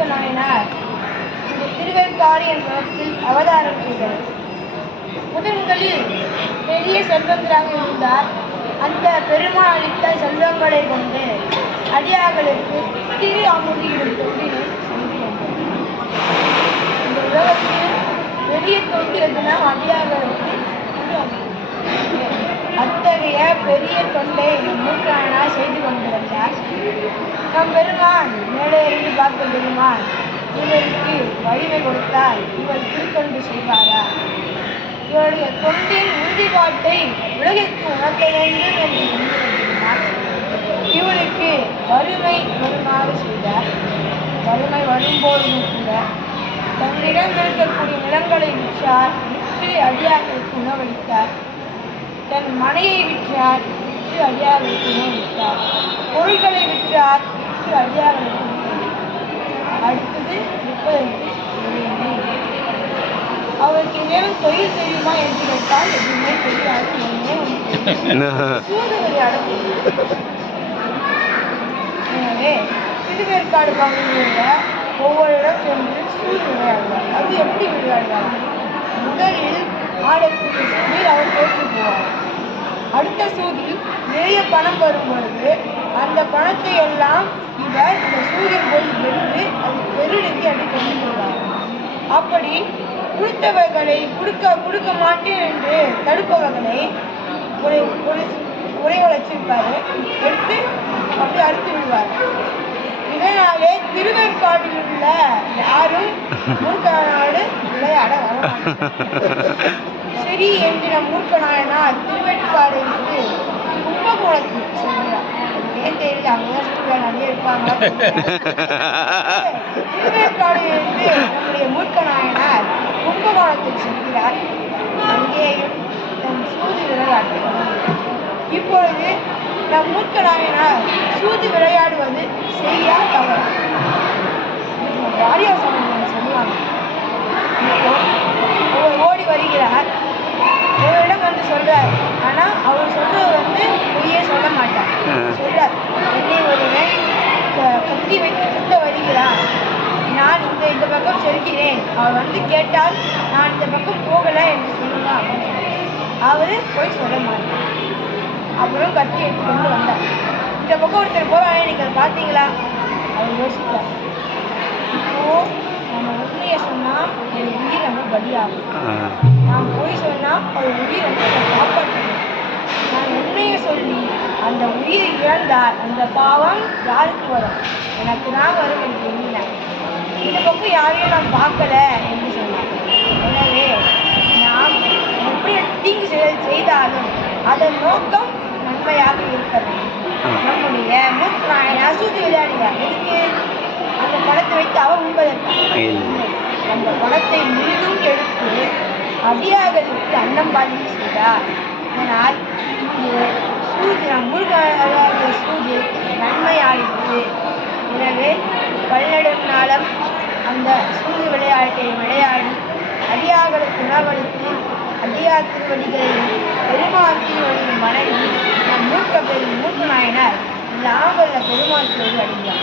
மூத்த நாயனார் இந்த திருவேற்காடு என்ற இடத்தில் அவதாரம் செய்தவர் முதன்களில் பெரிய செல்வந்தராக இருந்தார். அந்த பெருமாள் அளித்த செல்வங்களை கொண்டு அடியார்களுக்கு திரு அமுதியின் தொண்டினை இந்த உலகத்தில் பெரிய தொண்டு எதுனா அடியார்களுக்கு அத்தகைய பெரிய தொண்டை நம் செய்து கொண்டு வந்தார் நம் பெருமான் மேலே இருந்து பார்க்கும் பெருமான் இவருக்கு வலிமை கொடுத்தால் இவர் திருத்தொண்டு செய்வாரா? இவருடைய தொண்டின் உறுதிப்பாட்டை உலகிற்கு உணர்த்த வேண்டும் என்று எண்ணி இவருக்கு வறுமை வருமாறு செய்தார். வறுமை வரும்போதும் கூட தன்னிடம் இருக்கக்கூடிய நிலங்களை விற்றார் விற்று அடியார்களுக்கு உணவளித்தார். தன் மனையை விற்றார் விற்று அடியார்களுக்கு உணவளித்தார். பொருள்களை விற்றார் அடியார்களுக்கு உணவளித்தார் அடுத்தது முப்பது. அவருக்கு ஏதேனும் தொழில் தெரியுமா என்று கேட்டால் எதுவுமே தெரியாது ஒன்றே ஒன்று தெரியும். எனவே திருவேற்காடு பகுதியில் ஒவ்வொரு இடம் சென்று சூது விளையாடுவார். அது எப்படி விளையாடுவார்? முதலில் ஆடக்கூடிய சூதில் அவர் தோற்று போவார். அடுத்த சூதில் நிறைய பணம் வரும்பொழுது அந்த பணத்தை எல்லாம் இவர் இந்த சூரியன் போய் வென்று அது பெருடுக்கி அடி கொண்டு போவார் அப்படி கொடுத்தவர்களை கொடுக்க கொடுக்க மாட்டேன் என்று தடுப்பவர்களை ஒரு ஒரு உரையை வச்சிருப்பாரு எடுத்து அப்படியே அறுத்து விடுவார். இதனாலே திருவேற்காட்டில் உள்ள யாரும் மூர்க்கநாடு விளையாட வர. சரி என்று நம் மூர்க்கநாயனார் திருவேற்காடு இருந்து கும்பகோணத்துக்கு செல்கிறார் நம்முடைய மூர்க்கநாயனார் கும்பகோணத்துக்கு செல்கிறார் அங்கேயும் தன் சூது விளையாடுகிறார் இப்பொழுது நம் மூர்க்கநாயனார் சூது விளையாடுவது சரியா தவறா சமயம் சொல்லுவாங்க ஓடி வருகிறார் அவரிடம் வந்து சொல்றார். ஆனா அவர் சொல்றது வந்து பொய்யே சொல்ல மாட்டார். சொல்றார் என்னை ஒருவன் க- கத்தி வைத்து குத்த வருகிறான் நான் இந்த இந்த பக்கம் சொல்கிறேன். அவர் வந்து கேட்டால் நான் இந்த பக்கம் போகல என்று சொல்லுங்க அப்படின்னு அவரு போய் சொல்ல மாட்டார். அப்புறம் கத்தி எடுத்துக்கொண்டு வந்தார். இந்த பக்கம் ஒருத்தர் போவாங்க நீங்கள் பார்த்தீங்களா? அவர் யோசித்தார். இப்போ நம்ம உண்மையை சொன்னால் என் உயிர் நம்ம பலியாகும். நான் போய் சொன்னால் அவர் உயிர் வந்து காப்பாற்றணும் நான் உண்மையை சொல்லி அந்த உயிரை இழந்தால் அந்த பாவம் யாருக்கு வரும்? எனக்கு தான் வரும் என்று எண்ணினேன் இந்த பக்கம் யாரையும் நான் பார்க்கல என்று சொன்னார் எனவே நாம் எப்படி தீங்கு செயல் செய்தாலும் அதன் நோக்கம் நன்மையாக இருக்க வேண்டும் நம்முடைய மூத்தாயன் அசூதி விளையாடுகிறார் எதுக்கு? அந்த பணத்தை வைத்து அவர் உண்பதற்கு அந்த பணத்தை மீண்டும் எடுத்து அடியார்களுக்கு அன்னம் பாலிப்பு செய்தார். ஆனால் இங்கு சூது நம் முருகாகிய சூது நன்மையாயிற்று. எனவே பல்நெடும் நாளம் அந்த சூது விளையாட்டை விளையாடி அடியார்களுக்கு உணவளித்து அடியார் திருவடிகளையும் பெருமாள் திருவடியும் வணங்கி நம் மூத்த பெரும் மூத்த நாயனார் இந்த ஆம்பல்ல பெருமாள் திருவடி அடைந்தார்.